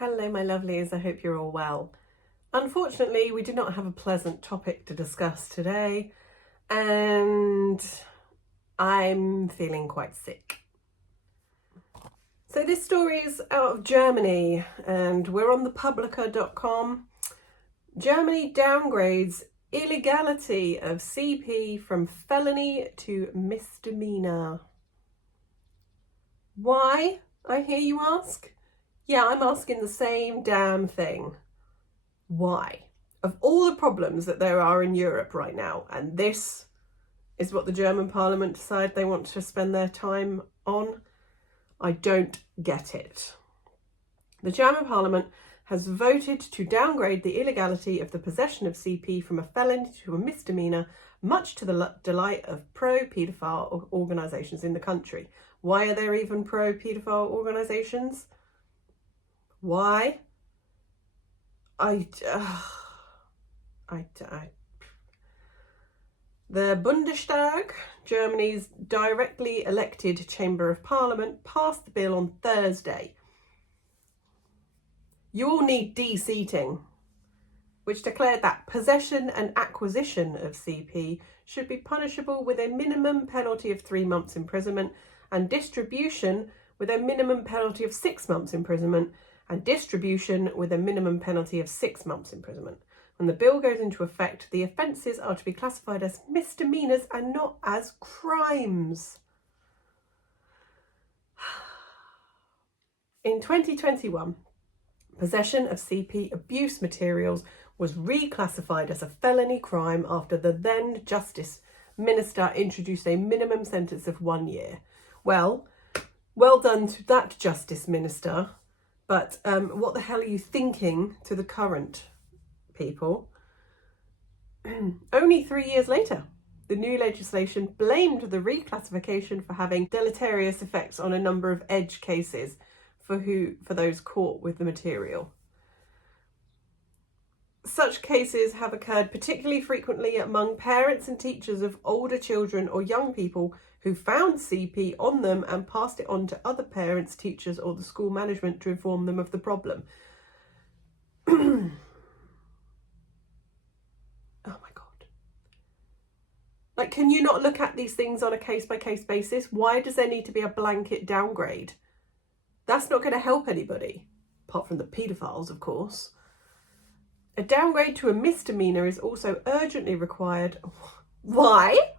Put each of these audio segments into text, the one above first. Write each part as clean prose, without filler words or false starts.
Hello, my lovelies. I hope you're all well. Unfortunately, we do not have a pleasant topic to discuss today, and I'm feeling quite sick. So this story is out of Germany, and we're on thepublica.com. Germany downgrades illegality of CP from felony to misdemeanor. Why, I hear you ask? Yeah, I'm asking the same damn thing. Why? Of all the problems that there are in Europe right now, and this is what the German Parliament decide they want to spend their time on, I don't get it. The German Parliament has voted to downgrade the illegality of the possession of CP from a felony to a misdemeanor, much to the delight of pro-paedophile organisations in the country. Why are there even pro-paedophile organisations? Why? The Bundestag, Germany's directly elected Chamber of Parliament, passed the bill on Thursday. You all need de-seating, which declared that possession and acquisition of CP should be punishable with a minimum penalty of 3 months imprisonment, and distribution with a minimum penalty of 6 months imprisonment, and distribution with a minimum penalty of 6 months imprisonment. When the bill goes into effect, the offences are to be classified as misdemeanours and not as crimes. In 2021, possession of CP abuse materials was reclassified as a felony crime after the then Justice Minister introduced a minimum sentence of 1 year. Well done to that Justice Minister. But what the hell are you thinking to the current people? Only 3 years later, the new legislation blamed the reclassification for having deleterious effects on a number of edge cases for those caught with the material. Such cases have occurred particularly frequently among parents and teachers of older children or young people who found CP on them and passed it on to other parents, teachers, or the school management to inform them of the problem. Oh my God. Like, can you not look at these things on a case-by-case basis? Why does there need to be a blanket downgrade? That's not going to help anybody, apart from the paedophiles, of course. A downgrade to a misdemeanor is also urgently required. Why?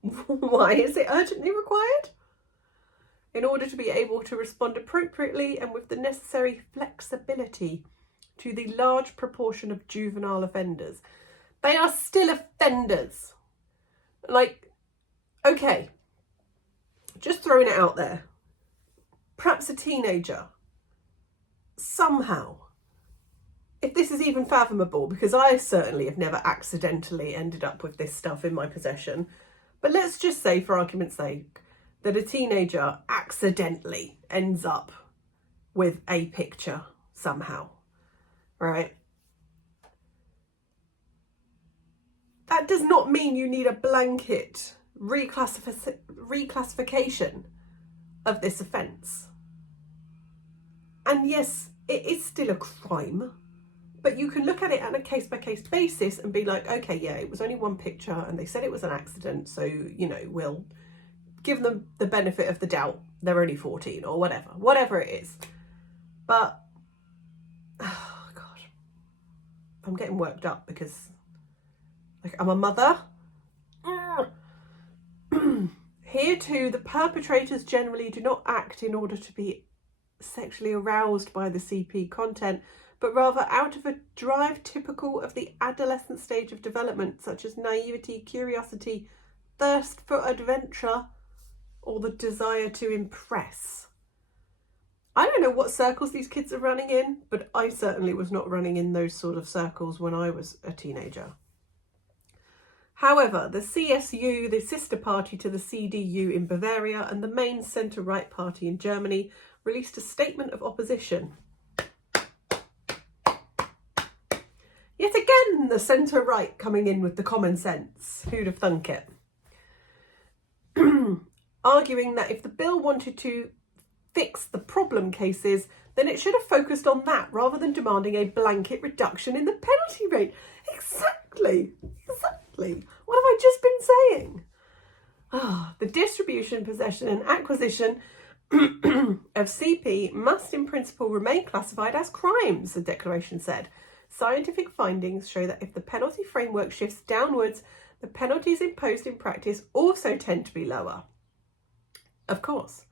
Why is it urgently required? In order to be able to respond appropriately and with the necessary flexibility to the large proportion of juvenile offenders. They are still offenders. Like, okay, just throwing it out there. Perhaps a teenager, somehow, if this is even fathomable, because I certainly have never accidentally ended up with this stuff in my possession, but let's just say, for argument's sake, that a teenager accidentally ends up with a picture somehow, right? That does not mean you need a blanket reclassification of this offence. And yes, it is still a crime, but you can look at it on a case-by-case basis and be like, okay, yeah, it was only one picture and they said it was an accident, so, we'll give them the benefit of the doubt. They're only 14 or whatever it is. But, oh God, I'm getting worked up because, like, I'm a mother. Here too, the perpetrators generally do not act in order to be sexually aroused by the CP content, but rather out of a drive typical of the adolescent stage of development, such as naivety, curiosity, thirst for adventure, or the desire to impress. I don't know what circles these kids are running in, but I certainly was not running in those sort of circles when I was a teenager. However, the CSU, the sister party to the CDU in Bavaria, and the main centre-right party in Germany, released a statement of opposition. Yet again, the centre-right coming in with the common sense. Who'd have thunk it? Arguing that if the bill wanted to fix the problem cases, then it should have focused on that rather than demanding a blanket reduction in the penalty rate. Exactly. What have I just been saying? The distribution, possession and acquisition of CP must in principle remain classified as crimes, the declaration said. Scientific findings show that if the penalty framework shifts downwards, the penalties imposed in practice also tend to be lower. Of course.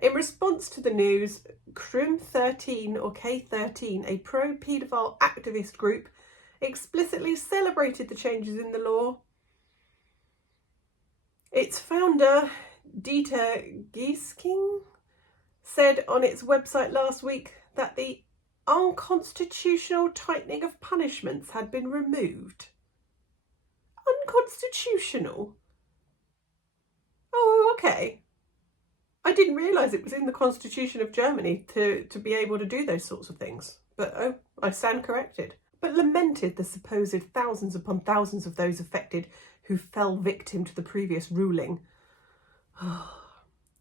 In response to the news, Crim 13 or K13, a pro-paedophile activist group, explicitly celebrated the changes in the law. Its founder, Dieter Giesking, said on its website last week that the unconstitutional tightening of punishments had been removed. Unconstitutional? Oh, okay. I didn't realise it was in the Constitution of Germany to be able to do those sorts of things. But oh, I stand corrected. But lamented the supposed thousands upon thousands of those affected who fell victim to the previous ruling.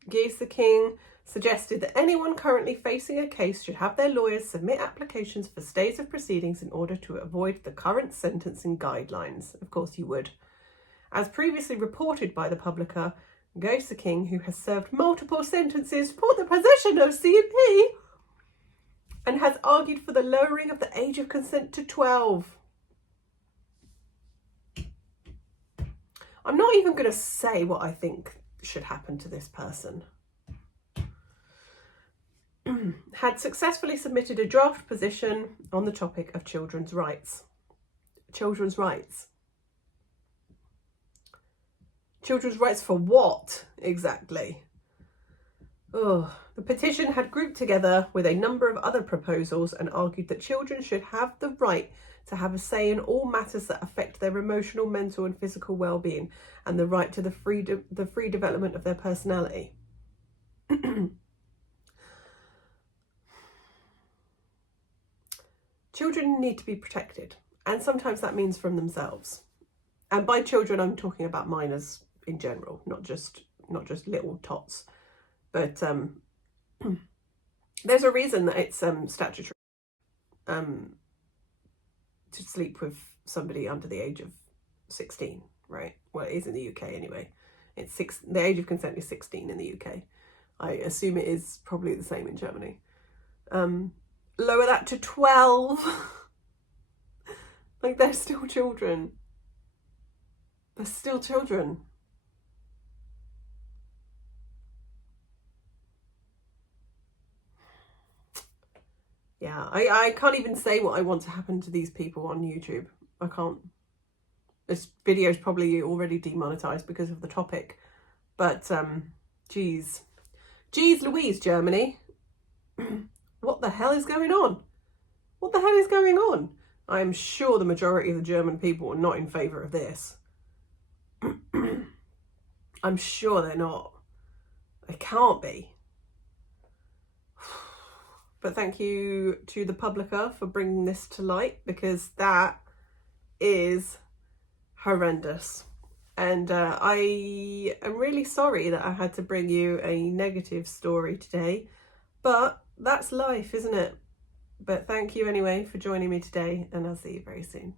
Giesecke suggested that anyone currently facing a case should have their lawyers submit applications for stays of proceedings in order to avoid the current sentencing guidelines. Of course you would. As previously reported by the Publica, Giesecke, who has served multiple sentences for the possession of CP, and has argued for the lowering of the age of consent to 12. I'm not even going to say what I think should happen to this person. Had successfully submitted a draft position on the topic of children's rights. Children's rights. Children's rights for what, exactly? The petition had grouped together with a number of other proposals and argued that children should have the right to have a say in all matters that affect their emotional, mental and physical well-being, and the right to the free development of their personality. Children need to be protected, and sometimes that means from themselves. And by children, I'm talking about minors in general, not just little tots. But there's a reason that it's statutory to sleep with somebody under the age of 16, right? Well, it is in the UK anyway. The age of consent is 16 in the UK. I assume it is probably the same in Germany. Lower that to 12. Like, they're still children. They're still children. Yeah, I can't even say what I want to happen to these people on YouTube. I can't. This video is probably already demonetized because of the topic. But, geez Louise, Germany. What the hell is going on? What the hell is going on? I am sure the majority of the German people are not in favour of this. I'm sure they're not. They can't be. But thank you to the Publica for bringing this to light, because that is horrendous. And I am really sorry that I had to bring you a negative story today, but that's life, isn't it? But thank you anyway for joining me today, and I'll see you very soon.